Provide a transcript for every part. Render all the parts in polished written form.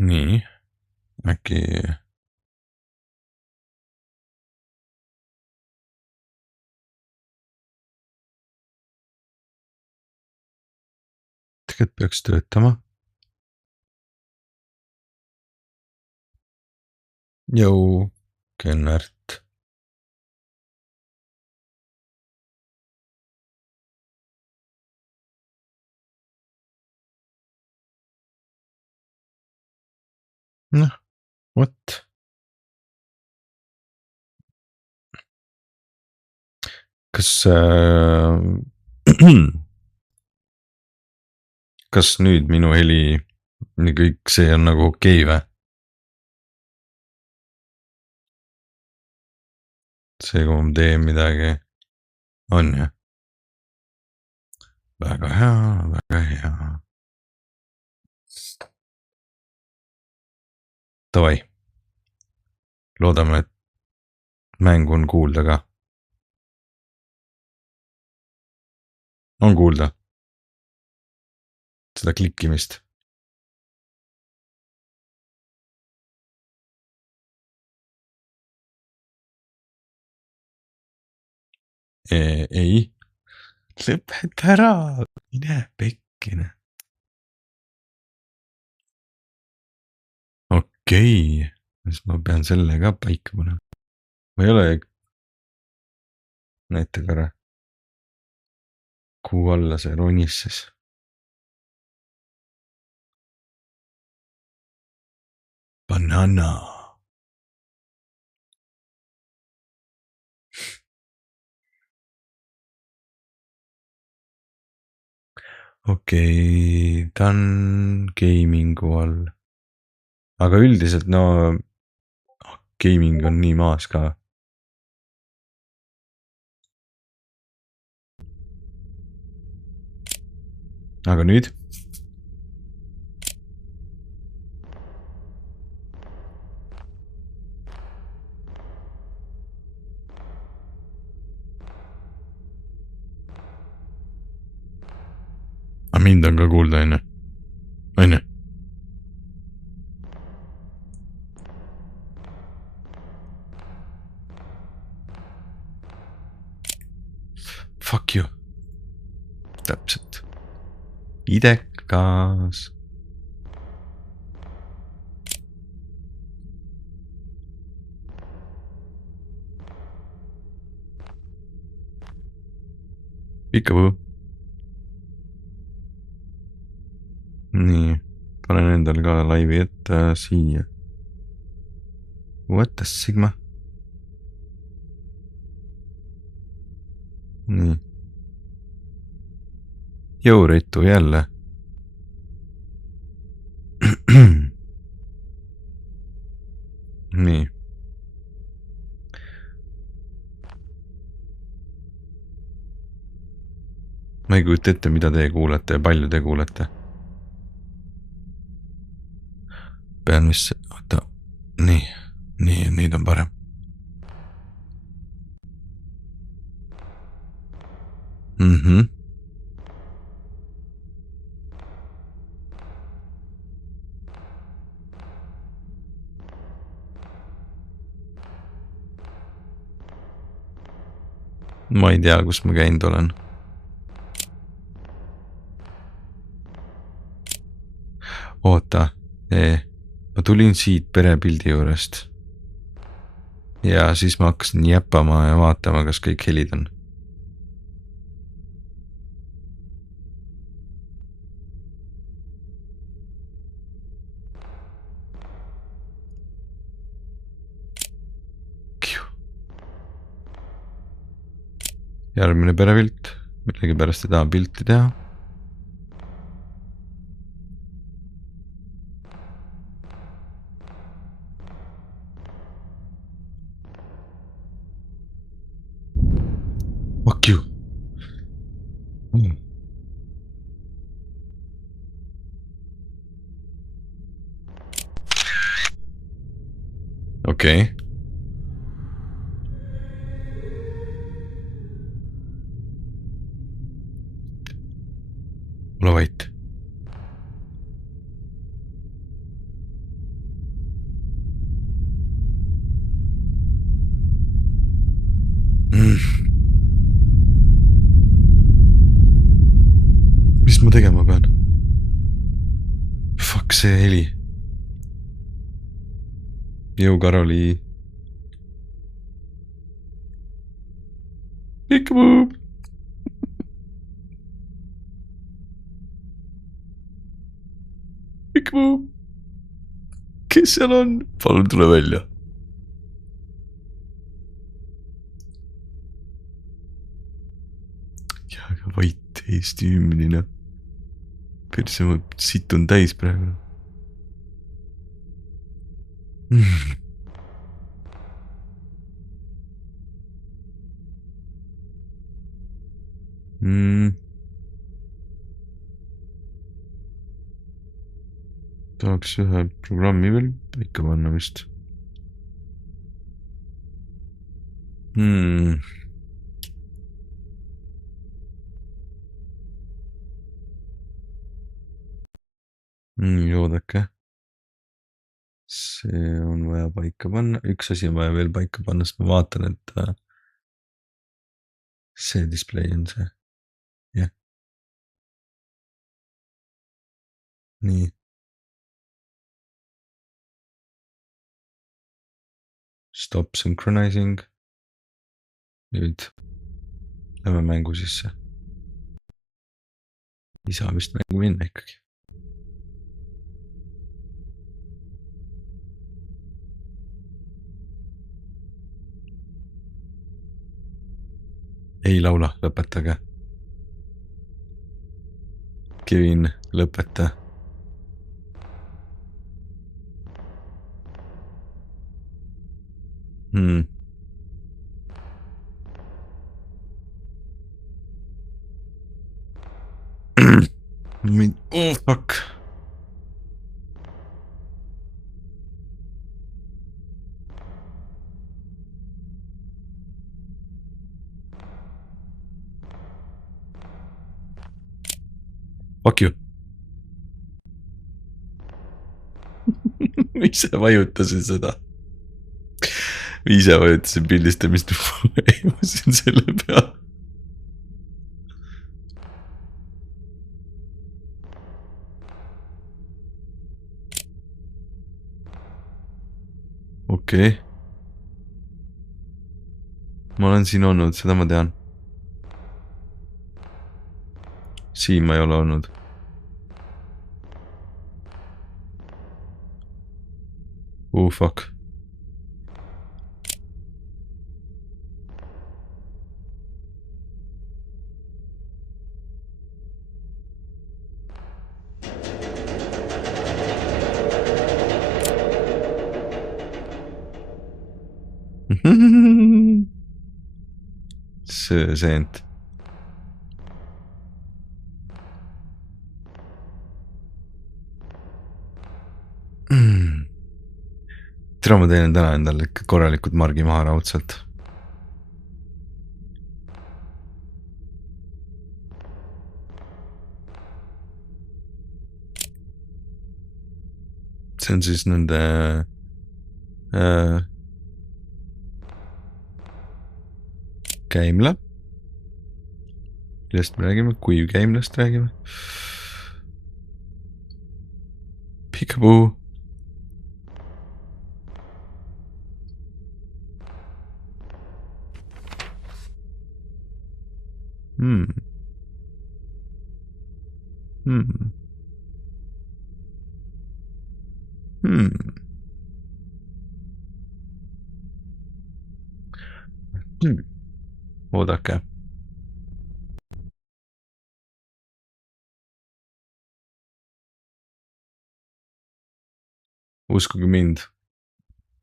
nii, äkki tegelikult peaks töötama. Jõu, Kennert. Noh, vot. Kas kas nüüd minu heli ja kõik see on nagu okei või? See, kui ma teen midagi, on ju? Väga hea, väga hea. Davai. Loodame, et mängu on kuulda ka. On kuulda. Seda klikkimist. Ei. Lõpeta ära. Mine pekkine. Okei. Siis ma pean selle ka paika panema. Ma ei ole näitage ära. Kuhu alla see ronis siis? Banana. Okei, ta on gamingu all. Aga üldiselt no gaming on nii maas ka. Aga nüüd? Aga mind on ka kuulda, on ju? On ju? Fuck you. Täpselt. Idekas. Pikapuu. Nii, panen endal ka laivi ette siia. What the sigma? Nii. Jõuritu jälle. Nii. Ma ei kujuta ette, mida te kuulete ja palju te kuulete. Pean vist, oota, nii, nüüd on parem. Ma ei tea, kus ma käinud olen. Oota, ma tulin siit perepildi juurest. Ja siis ma hakkasin jäppama ja vaatama, kas kõik helid on. Järgmine perepilt, millegi pärast ei taha pilti teha. Fuck you. Okei. Ole vait. mis ma tegema pean? Fuck see heli. Jõu Karoli. Peekaboo. Peekaboo. Kes seal on? Palun tule välja. Ja aga vait Eesti hümnina. Perse ma situn täis praegu. Tahaks ühe programmi veel paika panna vist. Oodake. See on vaja paika panna. Üks asi on vaja veel paika panna, sest ma vaatan, et see display on see. Jah. Nii. Stop synchronizing. Nüüd lähme mängu sisse. Ei saa vist mängu minna ikkagi. Ei laula, lõpetage. Kevin, lõpeta. Oh fuck. Fuck you. Ise vajutasin seda. Ise vajutasin pildistamist eemasin selle peale. Okei. Ma olen siin olnud, seda ma tean. Siin ma ei ole olnud. Oh fuck. See seent. Tere, ma teen täna endale ikka korralikud margi maha raudselt. See on siis nende käimla. Millest me räägime? Kuivkäimlast räägime. Peekaboo. Oodake. Uskuge mind.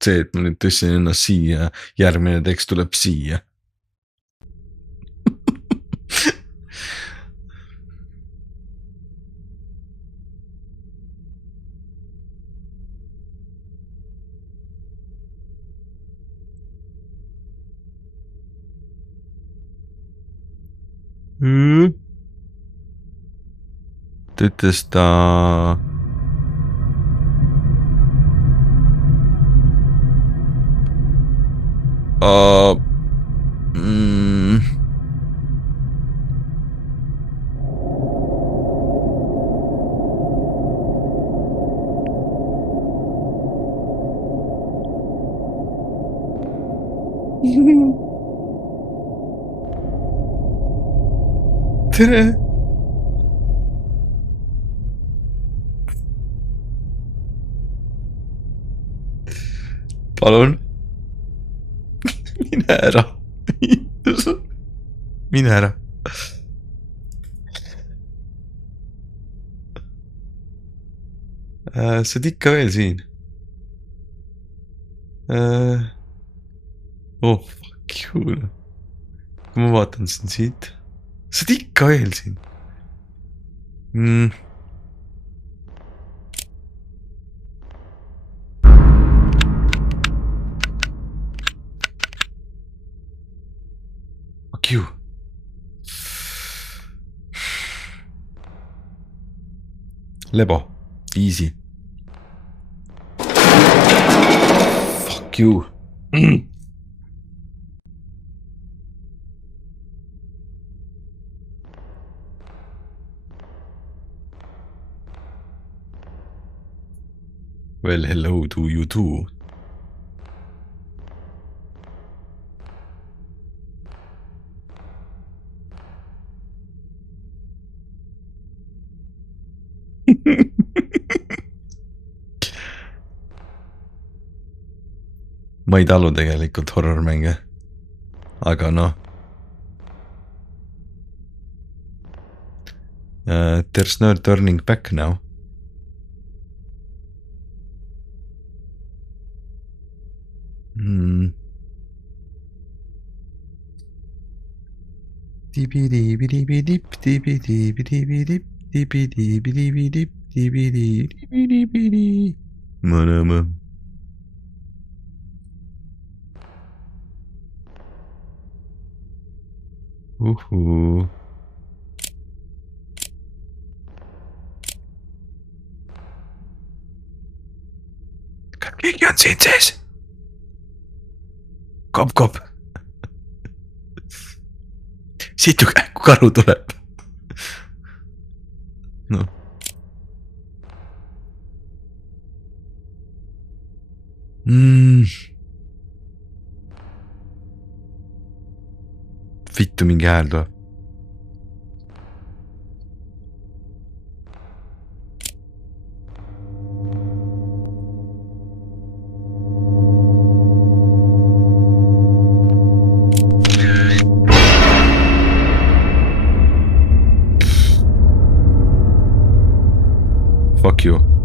See, et ma nüüd tõstsin ennast siia, järgmine tekst tuleb siia. Ta ütles ta... tere. palun. mine ära. mine ära. sa oled ikka veel siin. Oh fuck you. kui ma vaatan sind siit. sa oled ikka veel siin. Fuck you. Lebo. Easy. Fuck you. Well, hello to you too. ma ei talu tegelikult horror-mänge. aga noh. There's no turning back now. mõnema. kas keegi on siin sees? Kop. siit ju karu tuleb. noh. vittu mingi hääl tuleb. Fuck you.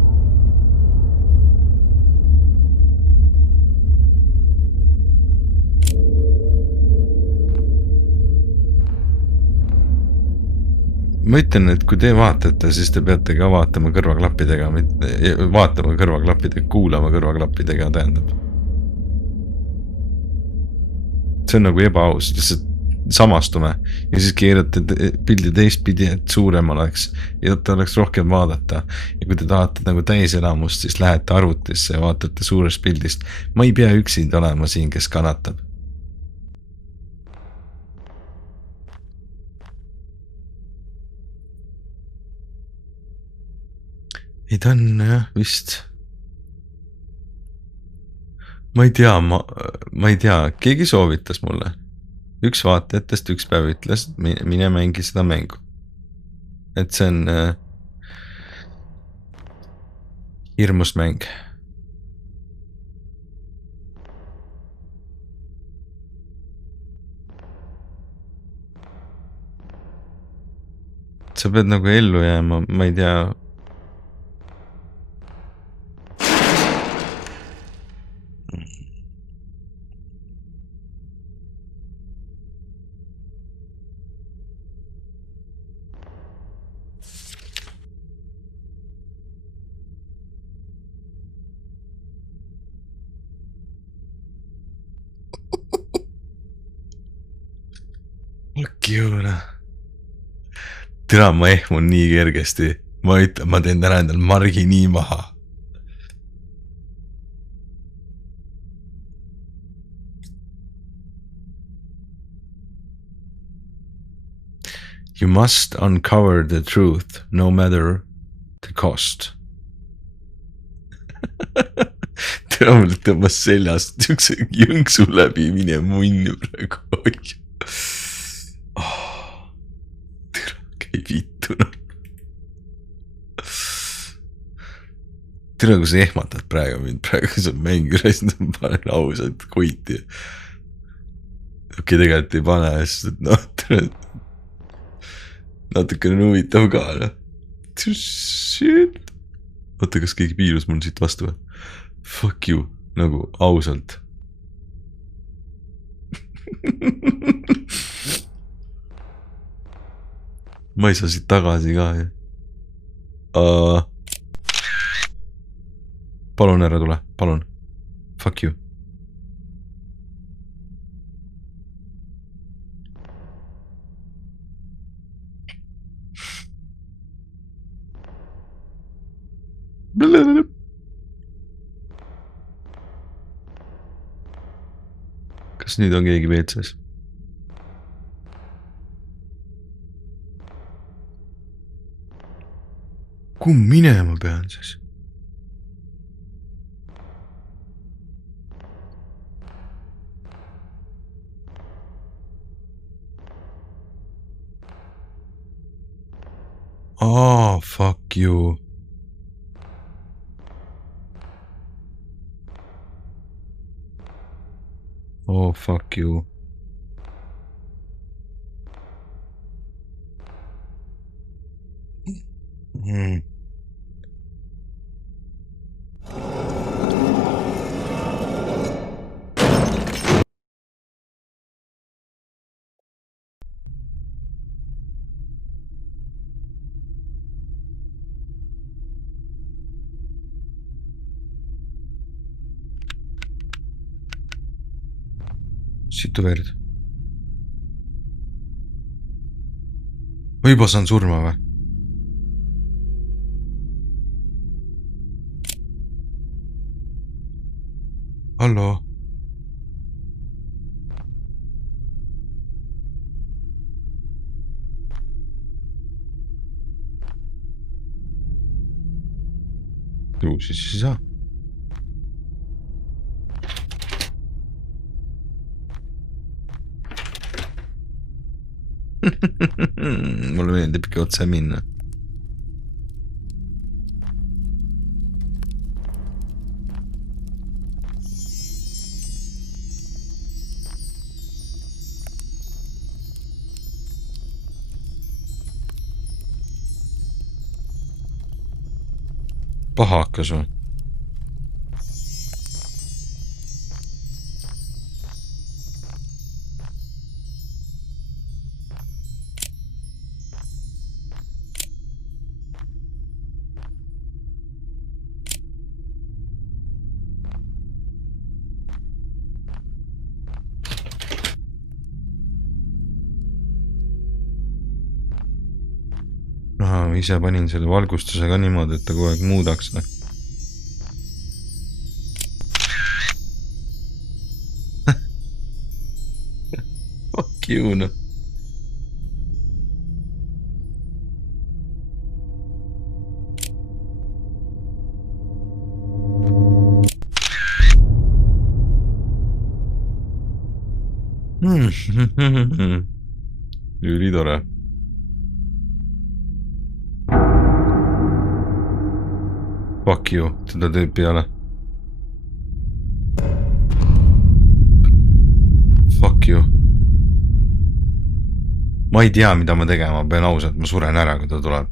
ma ütlen, et kui te vaatate, siis te peate ka vaatama kõrvaklappidega, vaatama kõrvaklappidega, kuulama kõrvaklappidega, tähendab. see on nagu ebaaus, lihtsalt samastume ja siis keerate pildi teistpidi, et suurem oleks ja et oleks rohkem vaadata. ja kui te tahate nagu täiselamust, siis lähete arvutisse ja vaatate suurest pildist. ma ei pea üksinda olema siin, kes kannatab. ei ta on jah vist. ma ei tea, ma ei tea, keegi soovitas mulle. üks vaatajatest üks päev ütles, et mine mängi seda mängu. et see on hirmus mäng. sa pead nagu ellu jääma, ma ei tea. tere, ma ehmun nii kergesti. ma ütlen, ma teen täna endal margi nii maha. You must uncover the truth, no matter the cost. Mul tõmbas seljast niukse jõnksu läbi, mine munni praegu. Käi vittu. Tere, kui sa ehmatad praegu mind, praegu sa mängi raisid, panen ausalt koiti. Okei, tegelikult ei pane, sest et noh, tere. Natukene on huvitav ka, noh. Shit. Oota, kas keegi piirus mul siit vastu või? Fuck you, nagu ausalt. Ma ei saa siit tagasi ka, jah. Palun ära tule, palun. Fuck you. Kas nüüd on keegi WC-s? Kuhu minema pean siis? Oh, fuck you. Oh, fuck you. Situ verd. Ma juba saan surma või? Hallo? Ju siis ei saa. Mulle meeldibki otse minna. Paha hakkas või? Aha, ise panin selle valgustuse ka niimoodi, et ta kogu aeg muudaks. Fuck you, noh. Ülitore. Fuck you, seda tüüpi ei ole. Fuck you. Ma ei tea, mida ma tegema pean ausalt, ma suren ära, kui ta tuleb.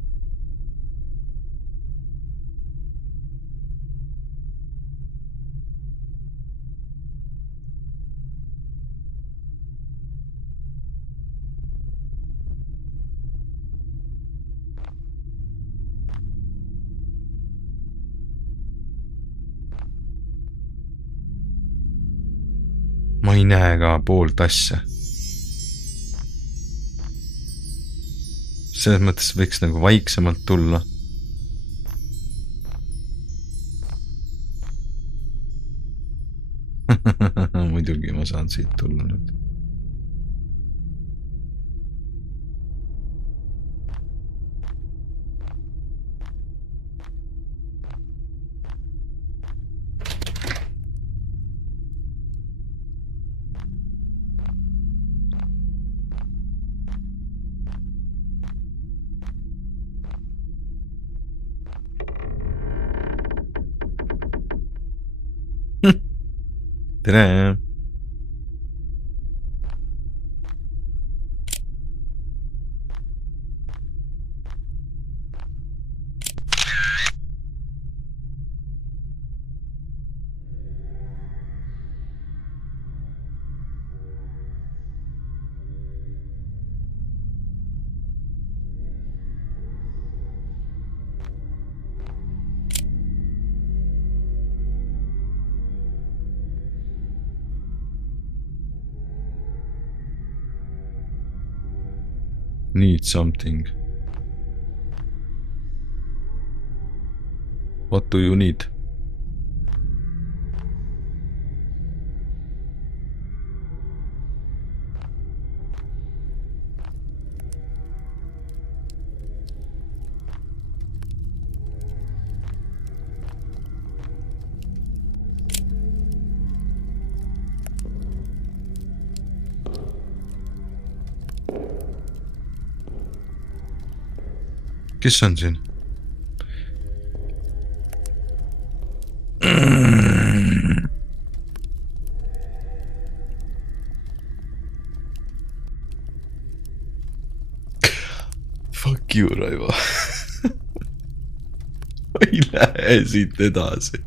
Ma ei näe ka poolt asja. Selles mõttes võiks nagu vaiksemalt tulla. Muidugi ma saan siit tulla nüüd. tere. Need something. What do you need? Kes on siin? Fuck you, Raivo. Ma ei lähe siit edasi.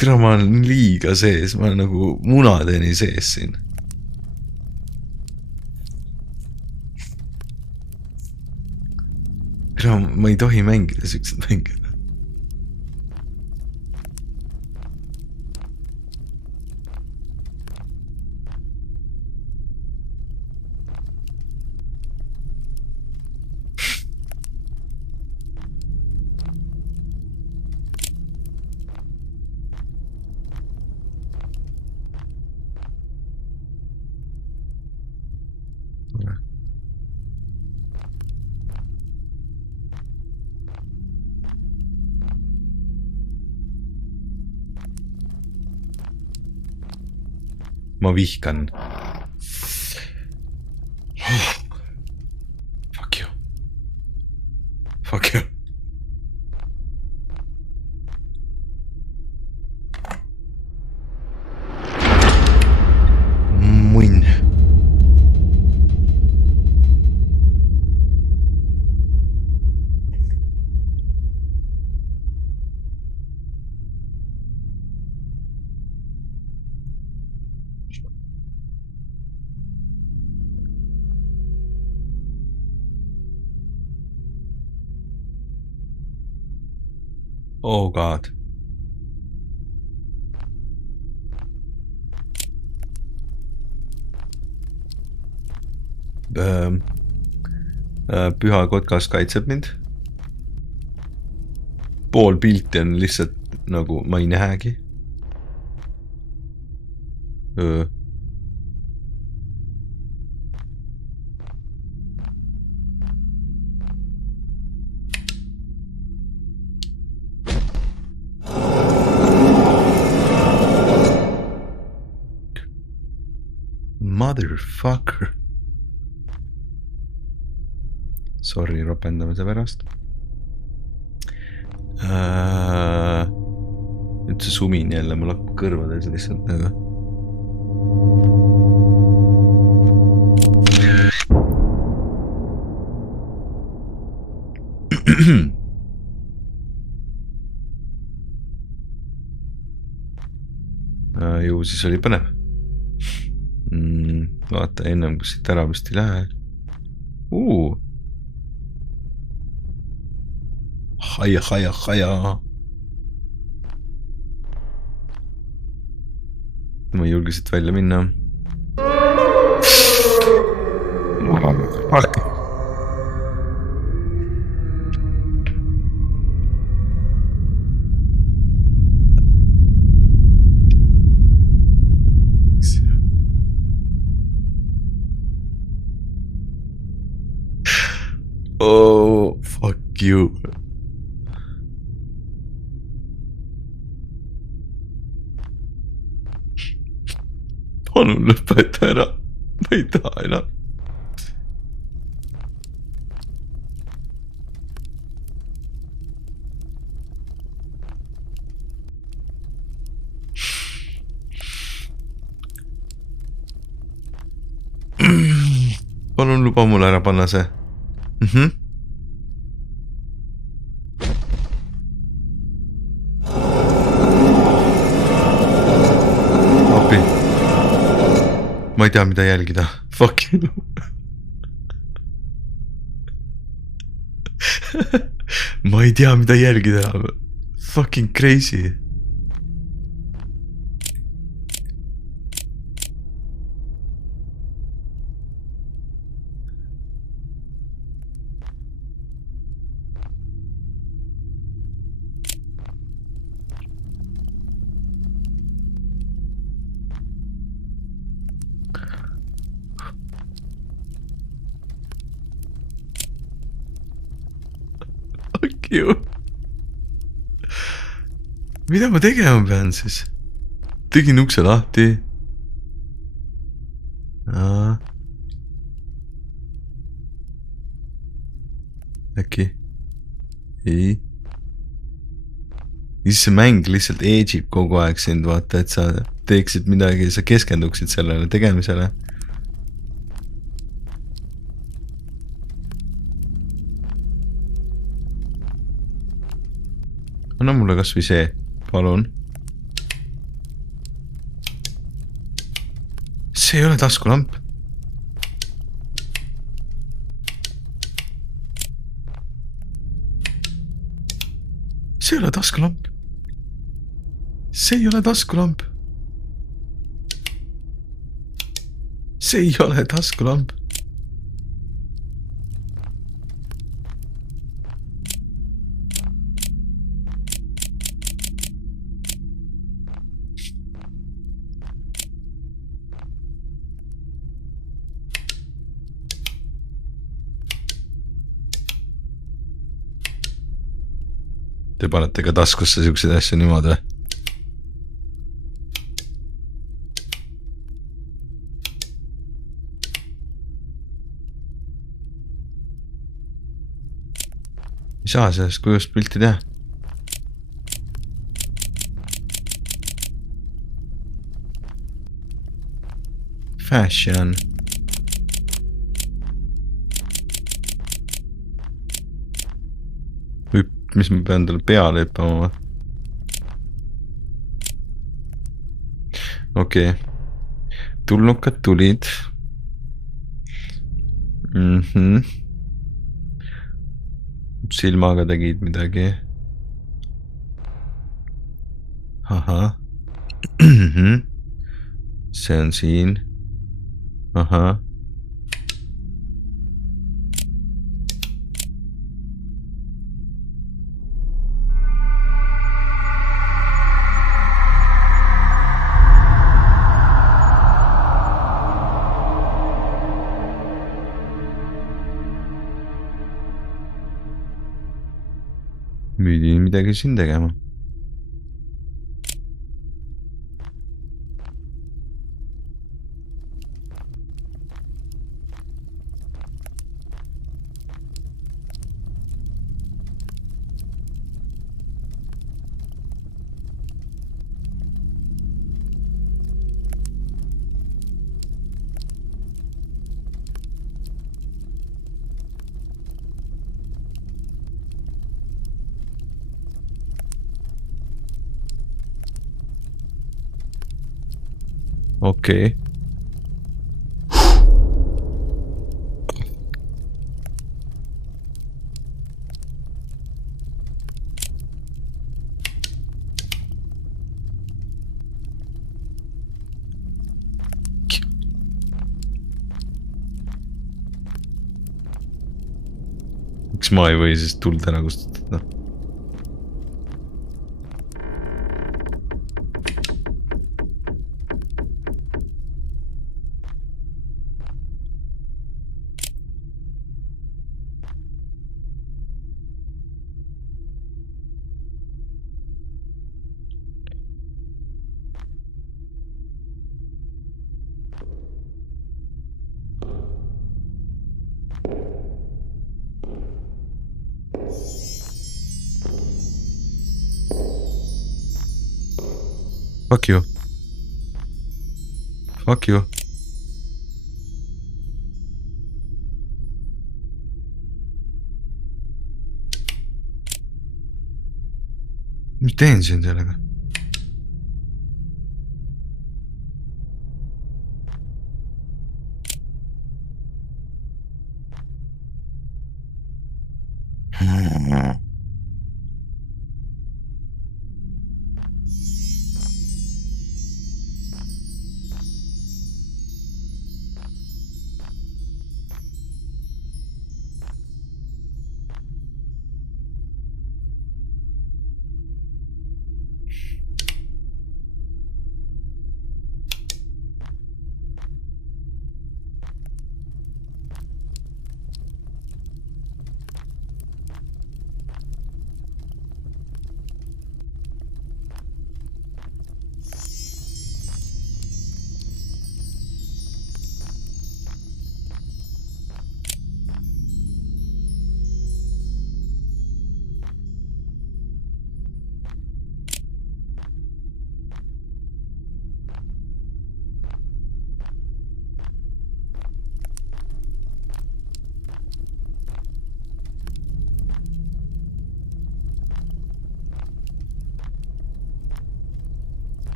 Tere, ma olen liiga sees, ma olen nagu munadeni sees siin. Tere, ma ei tohi mängida siuksed mängida. Ma vihkan. Fuck you. Fuck you. Munn. Oh god. Püha kotkas kaitseb mind. Pool pilti on lihtsalt nagu ma ei näegi. Motherfucker. Sorry ropendamise pärast. Nüüd see sumin jälle mul hakkab kõrvades lihtsalt nagu. Ju siis oli põnev. Vaata ennem, kus siit ära vist ei lähe. Haia. Ma ei julge siit välja minna. Fuck. Oh, fuck you. Palun lõpeta ära. Ma ei taha enam. Palun luba mulle ära panna see. Appi. Ma ei tea, mida jälgida. Fuck you. Ma ei tea, mida jälgida. Fucking crazy. Fuck you. Mida ma tegema pean siis? Tegin ukse lahti. Äkki? Ei. Ja siis see mäng lihtsalt edge'ib kogu aeg sind, vaata, et sa teeksid midagi, sa keskenduksid sellele tegemisele. Anna mulle kas või see, palun. See ei ole taskulamp. See ei ole taskulamp. See ei ole taskulamp. See ei ole taskulamp. Te panete ka taskusse siukseid asju niimoodi. Ei saa sellest kujust pilti teha. Fashion. Mis ma pean talle peale hüppama? Okei. Tulnukad tulid. Silmaga tegid midagi. Ahah. See on siin. Ahah. Pidin midagi siin tegema. Okei. Miks ma ei või siis tuld ära kustutada? Fuck you. Fuck you. Mis teen siin sellega?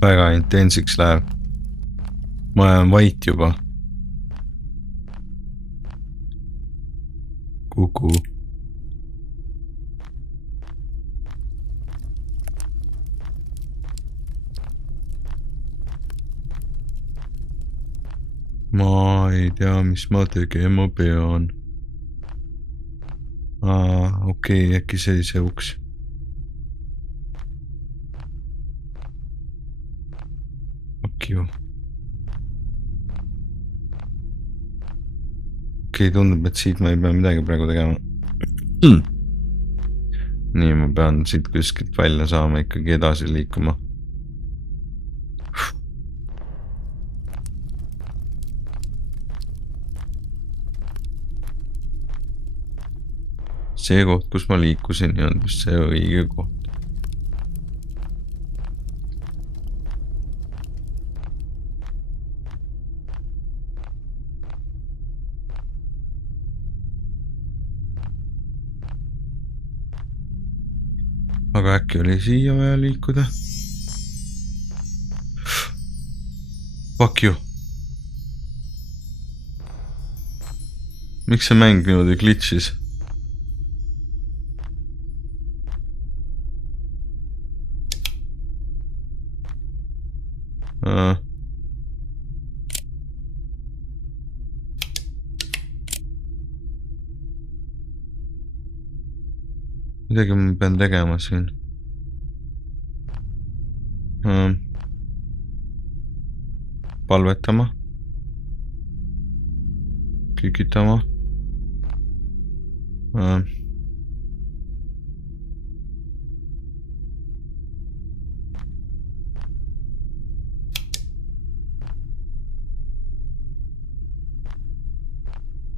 Väga intensiks läheb. Ma olen vait juba. Kuku. Ma ei tea, mis ma tegema pean. Okei, äkki see oli see uks. Okei, tundub, et siit ma ei pea midagi praegu tegema. Nii, ma pean siit kuskilt välja saama ikkagi edasi liikuma. See koht, kus ma liikusin, ei olnud vist see õige koht. Aga äkki oli siia vaja liikuda? Fuck you. Miks see mäng niimoodi glitchis? Midagi ma pean tegema siin. Palvetama. Kükitama.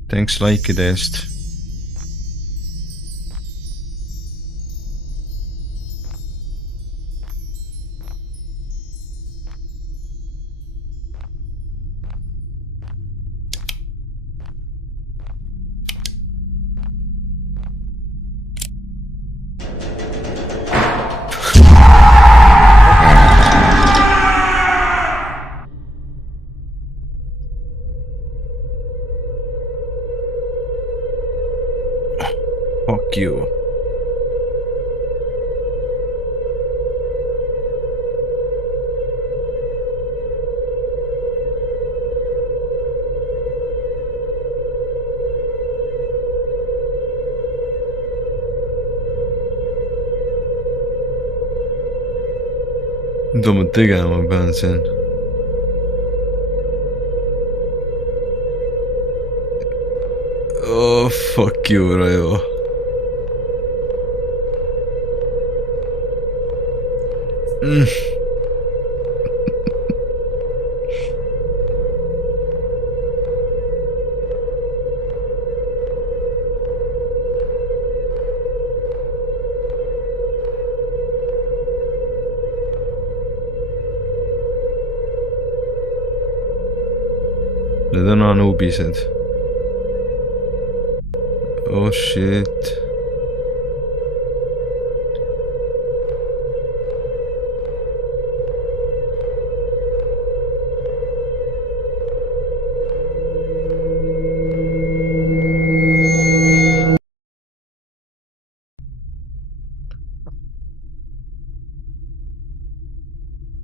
Thanks likeide eest. Fuck you. Mida ma tegema pean siin? Oh, fuck you, Raivo. on Anubised. Oh shit.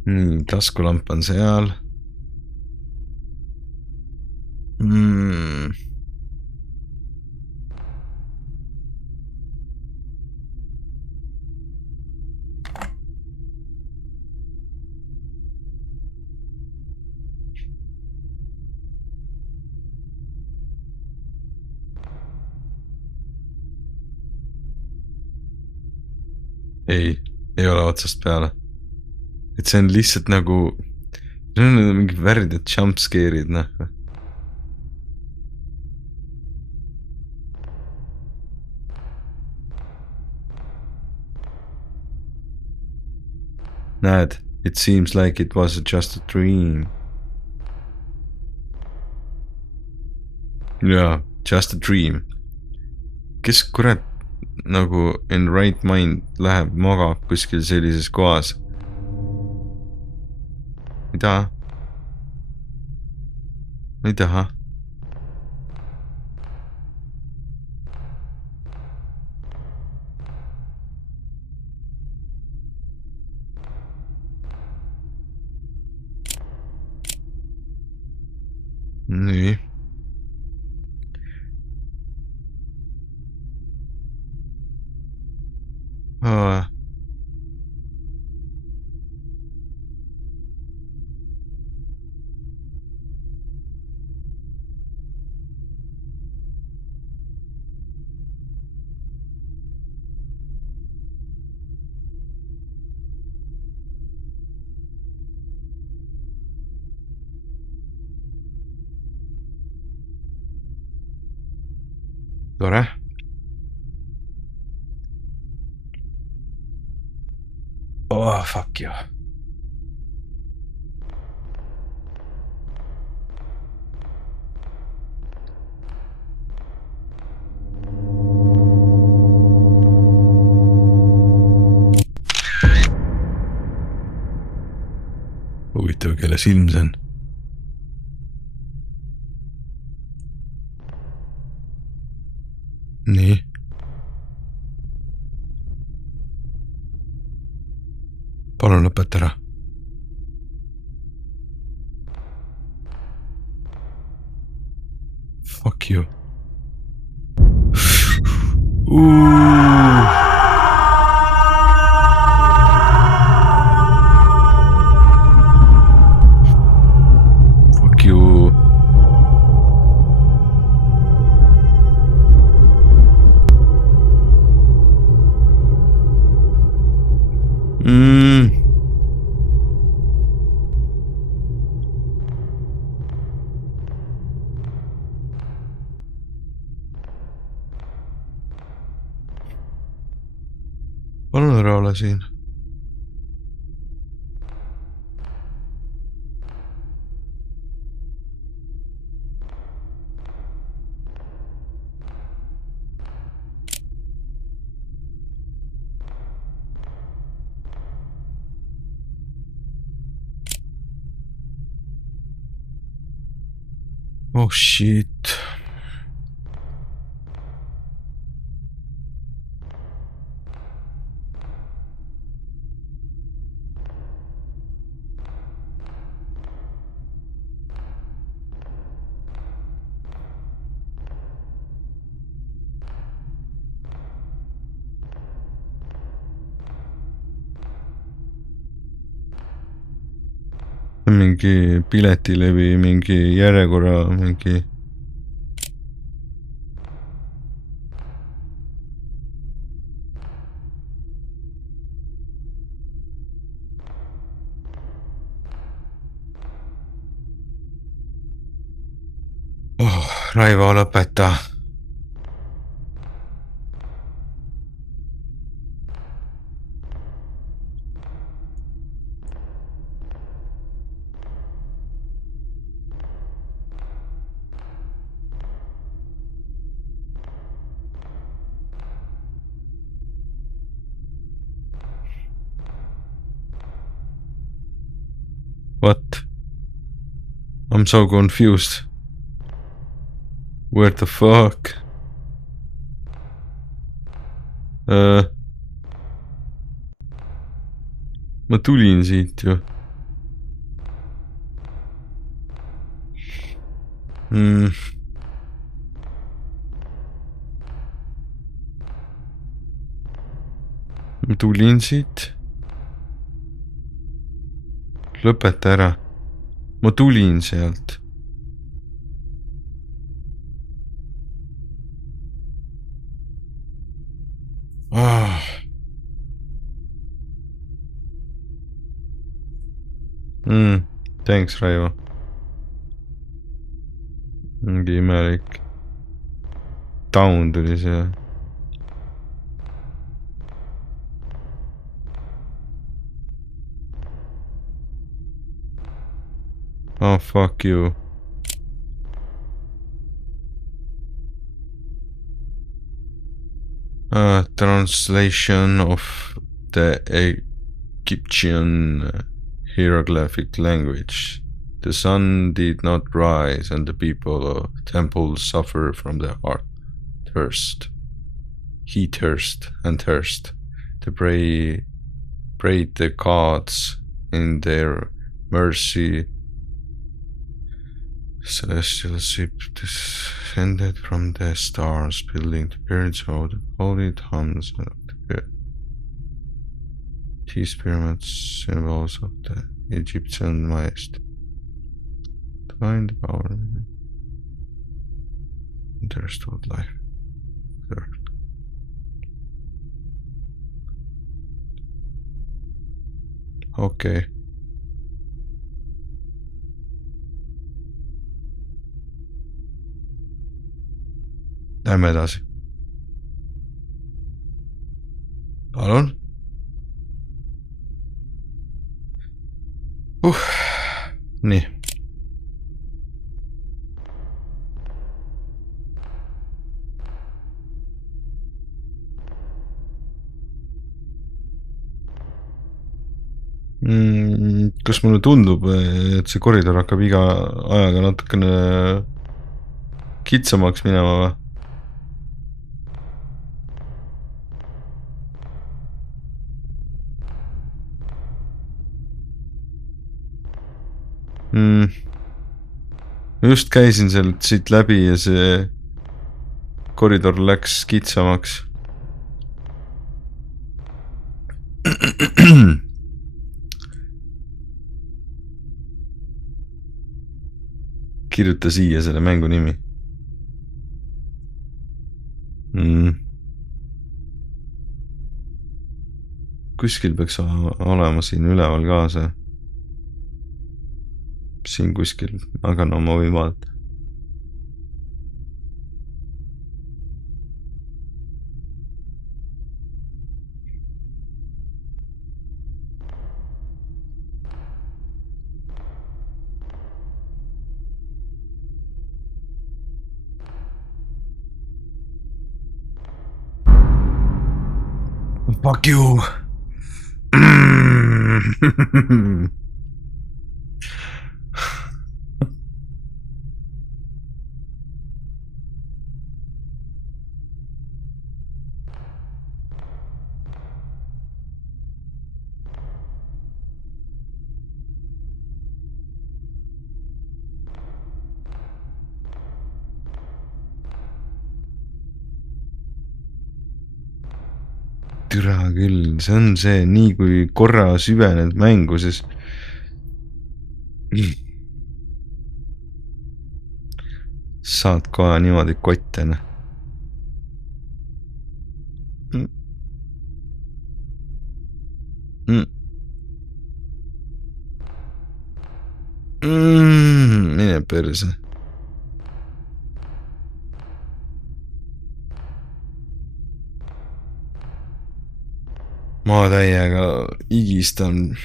Nii, taskulamp on seal. Ei ole otsast peale. Et see on lihtsalt nagu, see on mingi värdjad jumpscare'id, noh. Näed, it seems like it was just a dream. Jaa, just a dream. Kes kurat nagu in right mind läheb magab kuskil sellises kohas? Mida? Ma ei taha. Nii. Tore. Oh, fuck you. Huvitav, kelle silm see on? Nii. Palun lõpeta ära. Fuck you. Fuck you. Palun ära ole siin. Oh shit. Mingi piletilevi, mingi järjekorra, mingi... Oh, Raivo, lõpeta. What? I'm so confused. Where the fuck? Ma tulin siit ju. Ma tulin siit. Lõpeta ära. Ma tulin sealt. Thanks, Raivo. Mingi imelik. Down tuli see. Oh, fuck you. Translation of the Egyptian hieroglyphic language. The sun did not rise, and the people of temples suffer from the heart thirst. He thirst and thirst. They prayed the gods in their mercy. Celestial ship descended from the stars, building the pyramids of the holy tombs of the these pyramids, symbols of the Egyptian majesty. Find the power and the restored life. Okay. Lähme edasi. Palun. Nii. Kas mulle tundub, et see koridor hakkab iga ajaga natukene kitsamaks minema või? Ma just käisin sealt siit läbi ja see koridor läks kitsamaks. Kirjuta siia selle mängu nimi. Kuskil peaks olema siin üleval ka see. Siin kuskil, aga no ma võin vaadata. Fuck you. Türa küll, see on see, nii kui korra süvened mängu, siis saad kohe niimoodi kottena. Mine perse. Ma täiega igistan.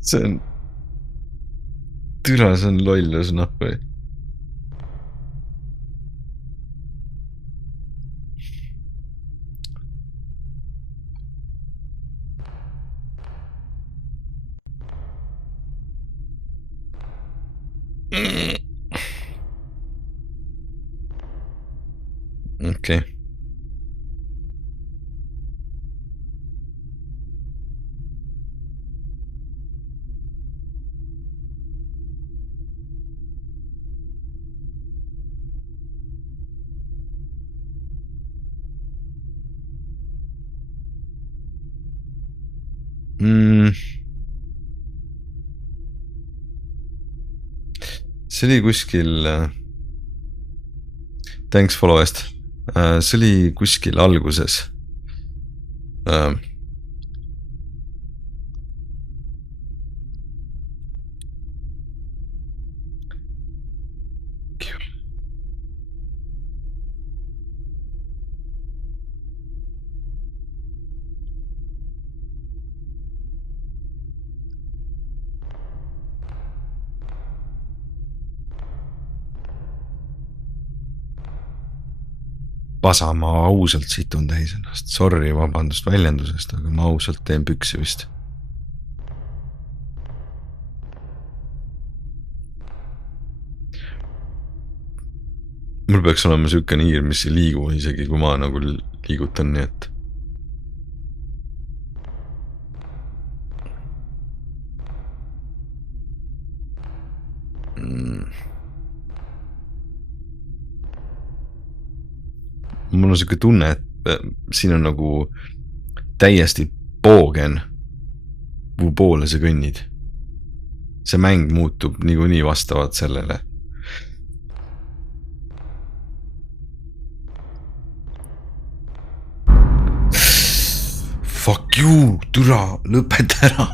See on türa, see on lollus noh või. okei. see oli kuskil thanks follow eest. see oli kuskil alguses. pasa, ma ausalt situn täis ennast, sorry, vabandust väljendusest, aga ma ausalt teen püksi vist. mul peaks olema siukene hiir, mis ei liigu isegi, kui ma nagu liigutan, nii et. mul on siuke tunne, et siin on nagu täiesti poogen, kuhu poole sa kõnnid. see mäng muutub niikuinii vastavalt sellele. Fuck you, türa, lõpeta ära.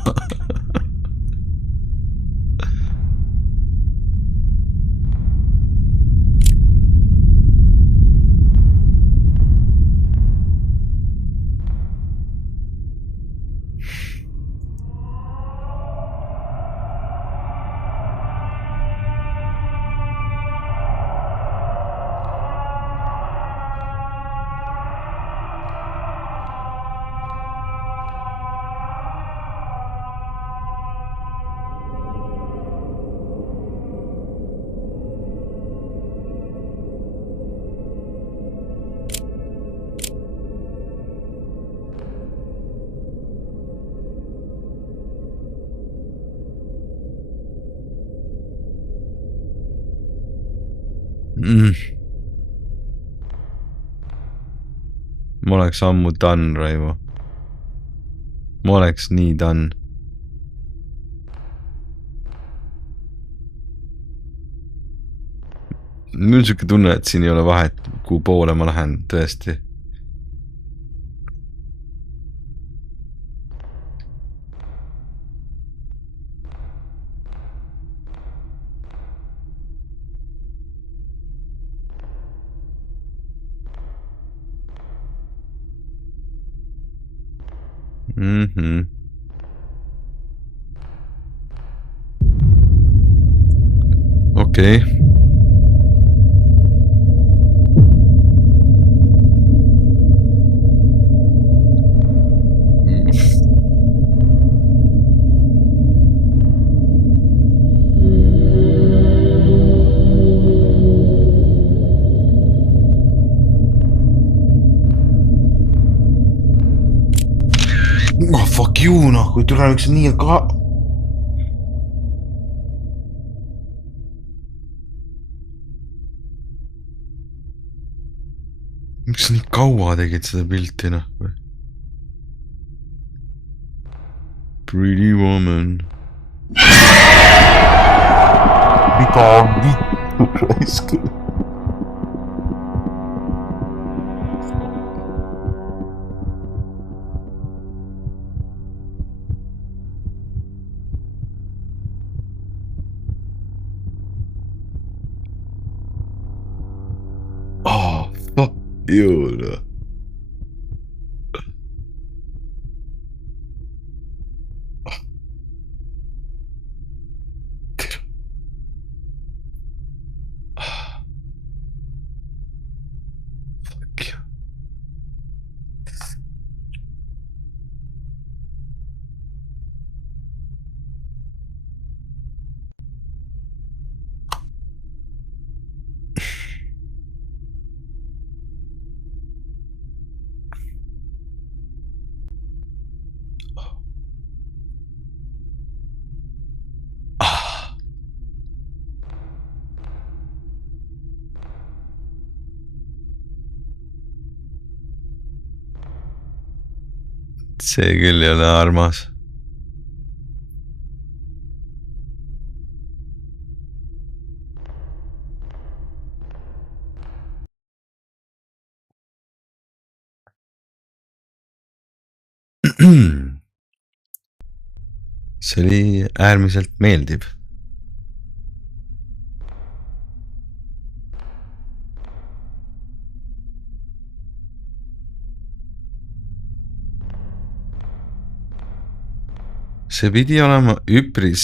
ma oleks ammu done, Raivo. ma oleks nii done. mul on siuke tunne, et siin ei ole vahet, kuhu poole ma lähen, tõesti. okei. oh fuck you noh, kui tule üks nii ka. miks nii kaua tegid seda pilti noh või? Pretty woman. mida vittu raisk? Jõuda. see küll ei ole armas. see oli äärmiselt meeldiv. see pidi olema üpris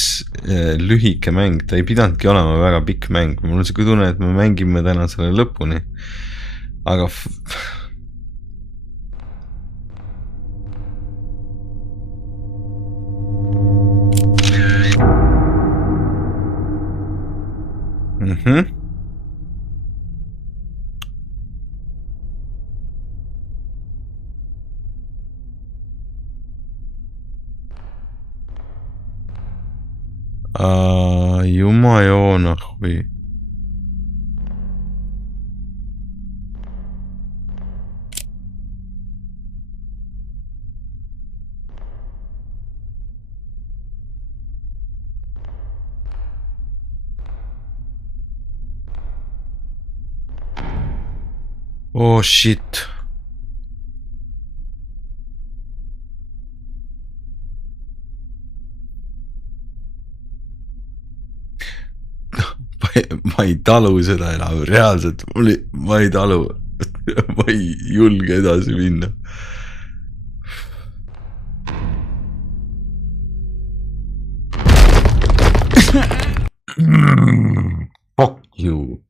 lühike mäng, ta ei pidanudki olema väga pikk mäng, mul on siuke tunne, et me mängime täna selle lõpuni. aga Jumajoona või? Oh shit. ma ei talu seda enam, reaalselt, ma ei talu. ma ei julge edasi minna. Fuck you.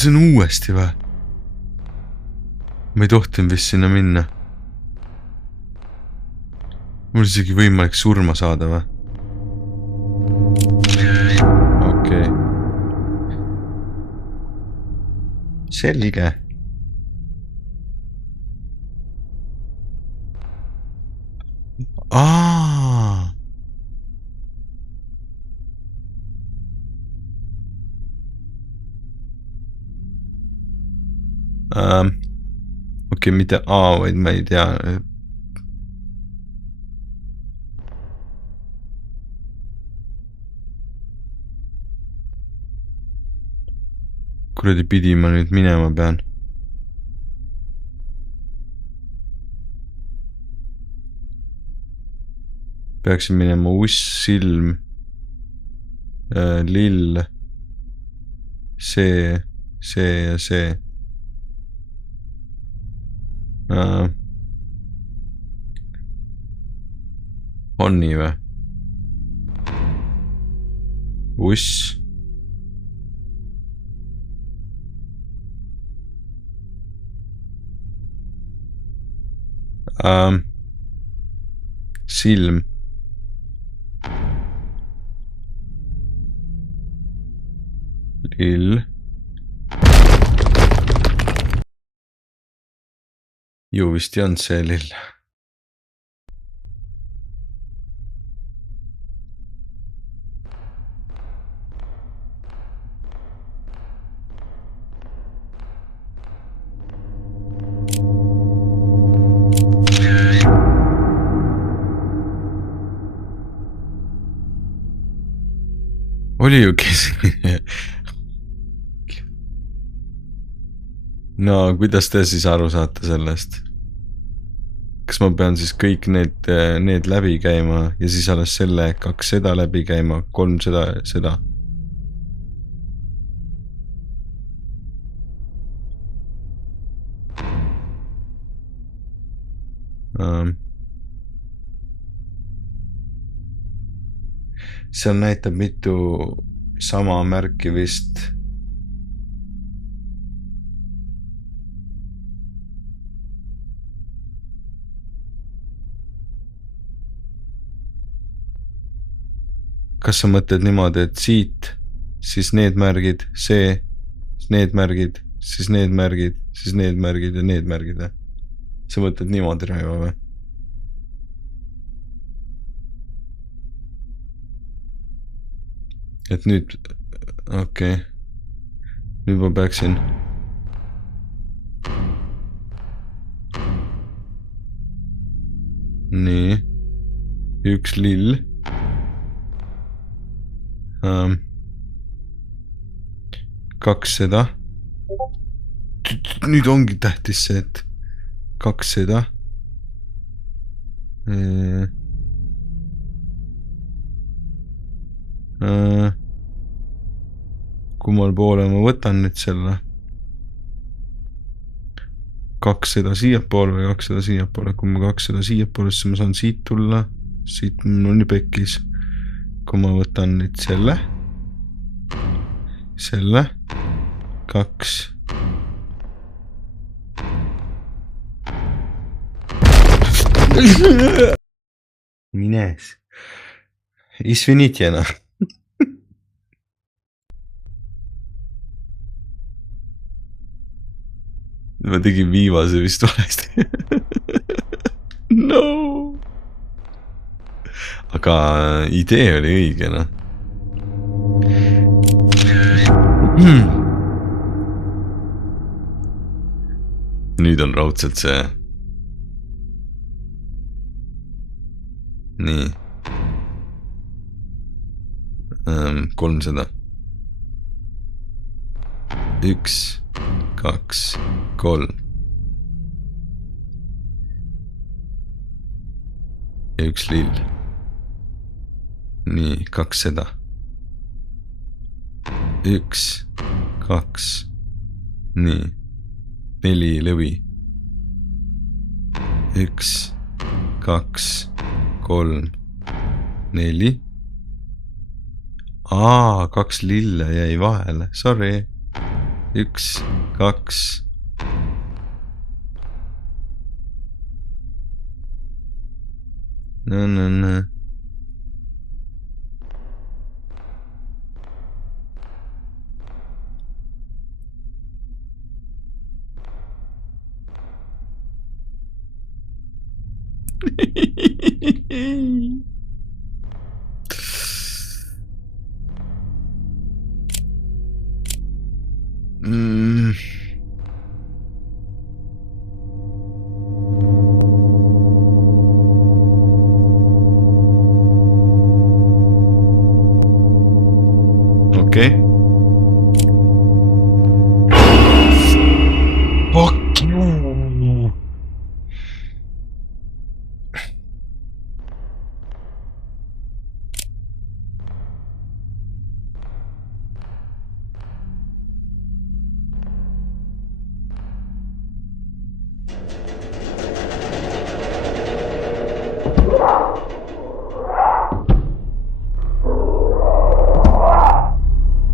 see on uuesti või? ma ei tohtinud vist sinna minna. mul isegi võimalik surma saada või? okei. selge. okei, mitte A, vaid ma ei tea. kuradi pidi ma nüüd minema pean. peaksin minema uss, silm, lill, see ja see. on nii või? uss. silm. lill. ju vist ei olnud see lill. oli ju keskmine. no kuidas te siis aru saate sellest? kas ma pean siis kõik need läbi käima ja siis alles selle 2 seda läbi käima, 3 seda? seal näitab mitu sama märki vist. kas sa mõtled niimoodi, et siit, siis need märgid, see, need märgid siis need märgid ja need märgid. Sa võtad niimoodi raiva või? Et nüüd, okei. Nüüd ma peaksin. Nii. Üks lill. Kaks seda. Nüüd ongi tähtis see, et kaks seda. Kummal poole ma võtan nüüd selle. Kaks seda siiapoole või kaks seda siiapoole. Kui ma kaks seda siiapoole, siis ma saan siit tulla. Siit mul on nii pekkis. Kui ma võtan nüüd selle. Selle. Kaks. Mines. Извините, noh. Ma tegin viimase vist valesti. No. Aga idee oli õige, noh. Nüüd on raudselt see. Nii. 300. 1, 2, 3. Ja üks lill. Nii, 2 seda. 1, 2. Nii. 4 lõvi. 1, 2, 3, 4. 2 lille jäi vahele, sorry. 1, 2. No. Okay. Fuck you.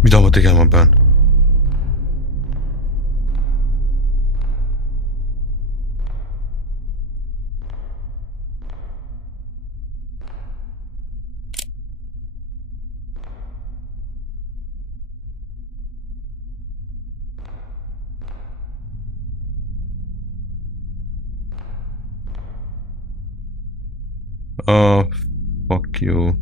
Mida ma tegema pean? Oh, fuck you.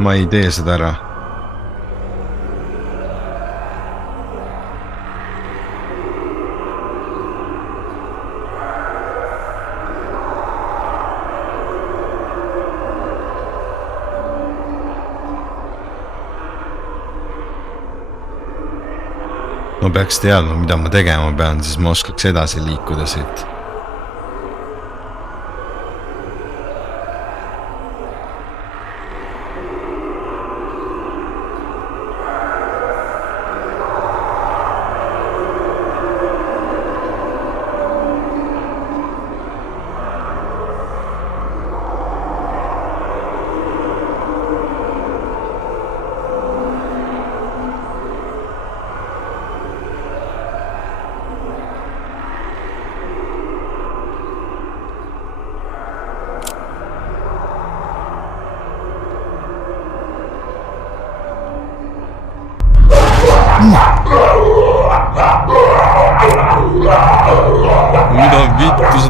Ma ei tee seda ära. Ma peaks teadma, mida ma tegema pean, siis ma oskaks edasi liikuda siit.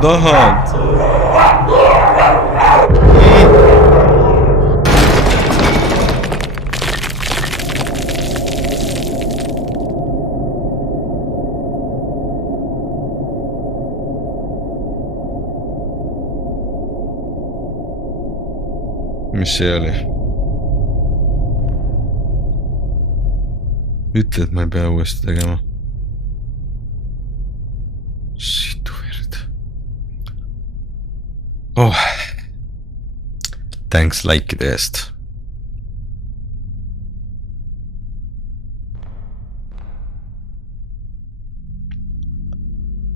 sa tahad? Mis see oli? Ütle, et ma ei pea uuesti tegema. Situ verd. Oh. Thanks likeide eest.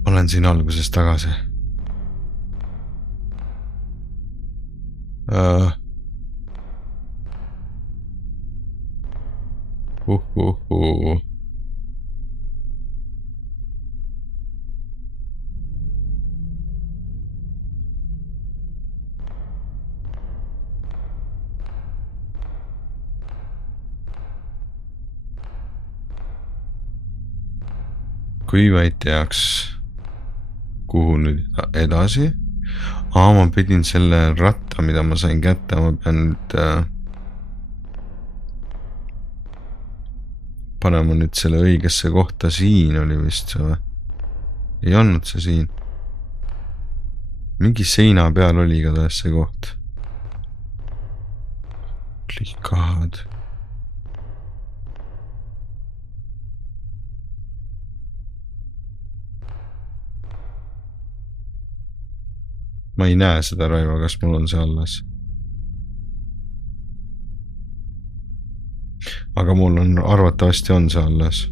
Olen siin alguses tagasi. Kui vaid teaks, kuhu nüüd edasi. Ma pidin selle ratta, mida ma sain kätte, ma pean nüüd panema nüüd selle õigesse kohta. Siin oli vist see või? Ei olnud see siin. Mingi seina peal oli ka taas see koht. Klikad. Ma ei näe seda, Raivo, kas mul on see alles. Aga mul on, arvatavasti on see alles.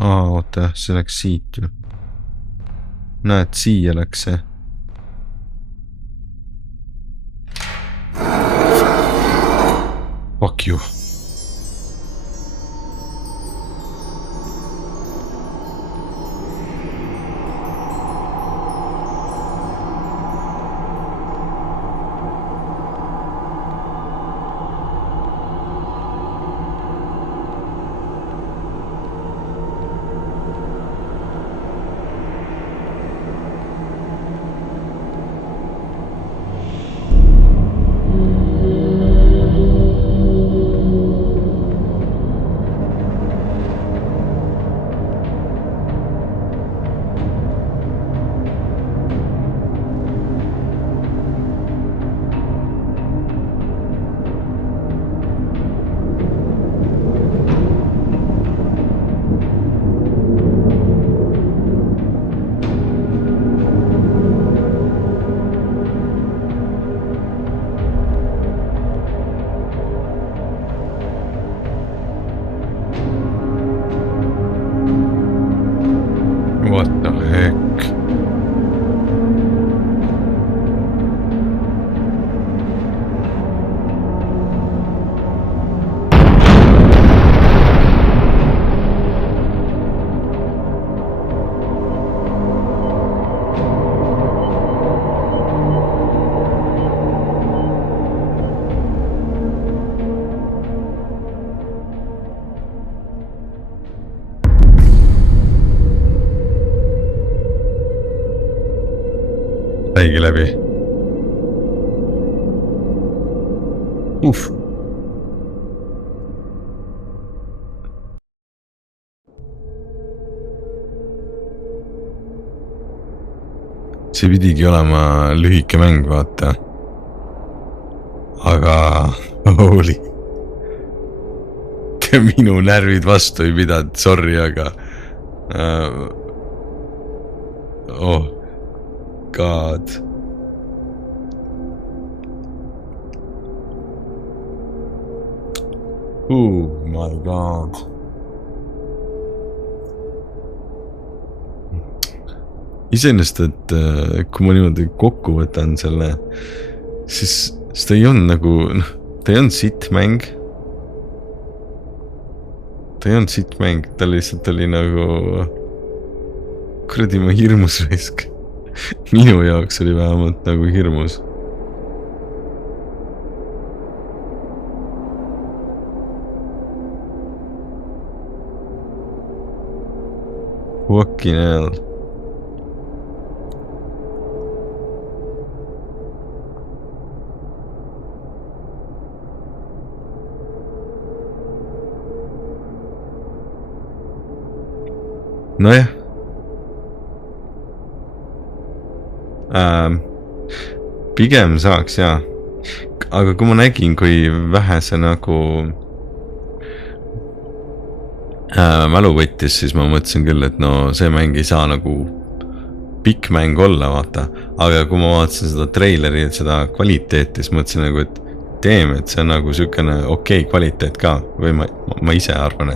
Oota, see läks siit ju. Näed, siia läks see. Fuck you. What the heck? Saigi läbi. see pidigi olema lühike mäng, vaata. Aga holy. Minu närvid vastu ei pidanud, sorry, aga oh god. Oh my god. Iseenesest, et kui ma niimoodi kokku võtan selle, siis ta ei olnud nagu, ta ei olnud sitt mäng. Ta ei olnud sitt mäng, ta lihtsalt oli nagu, kuradi ma hirmus raisk. Minu jaoks oli vähemalt nagu hirmus. Fucking hell. Nojah. Pigem saaks, jaa. Aga kui ma nägin, kui vähe see nagu mälu võttis, siis ma mõtlesin küll, et no see mäng ei saa nagu pikk mäng olla, vaata. Aga kui ma vaatasin seda treileri, seda kvaliteeti, siis mõtlesin nagu, et teeme, et see on nagu sükene okei kvaliteet ka. Või ma ise arvan,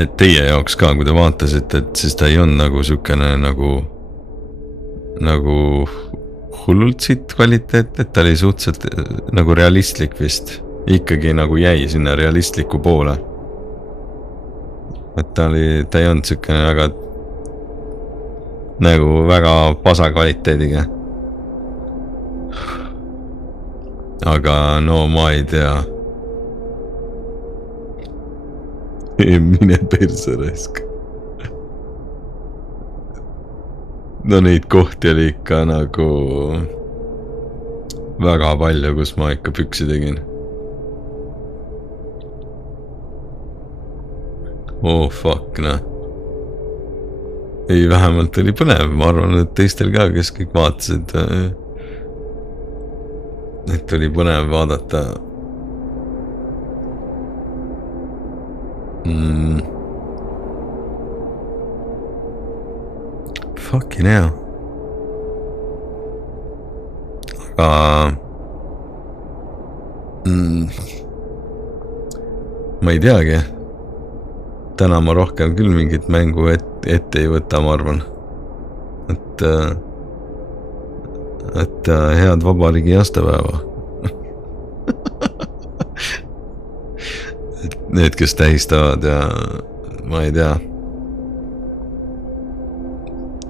et teie jaoks ka, kui te vaatasite, et siis ta ei olnud nagu sükene nagu hullult sitt kvaliteet, et ta oli suhteliselt nagu realistlik vist. Ikkagi nagu jäi sinna realistliku poole. Et ta ei olnud sükene nagu väga pasa kvaliteediga. Aga no ma ei tea. Mine perse raisk. No neid kohti oli ikka nagu väga palju, kus ma ikka püksi tegin. Oh fuck, noh. Ei, vähemalt oli põnev, ma arvan, et teistel ka, kes kõik vaatasid. Et oli põnev vaadata. Fucking hell. Aga ma ei teagi. Täna ma rohkem küll mingit mängu ette ei võta, ma arvan. Et head vabariigi aastapäeva. Need, kes tähistavad ja ma ei tea.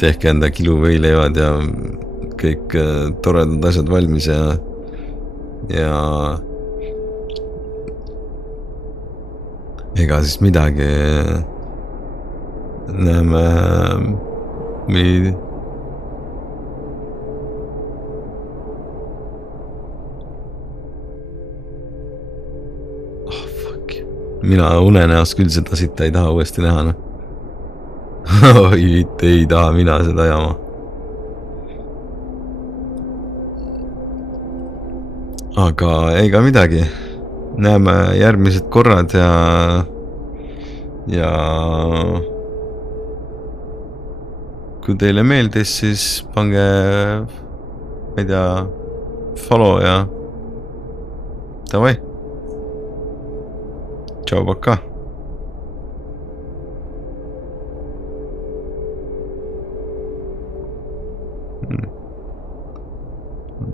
Tehke enda kiluvõileivad ja kõik toredad asjad valmis ja ega siis midagi. Näeme mina unenäos küll seda sitta ei taha uuesti näha, no. ei taha mina seda jama. Aga ega midagi. Näeme järgmised korrad ja kui teile meeldis, siis pange, ma ei tea, follow ja davai. Tšau, paka.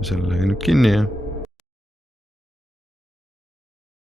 Selle nüüd kinni ja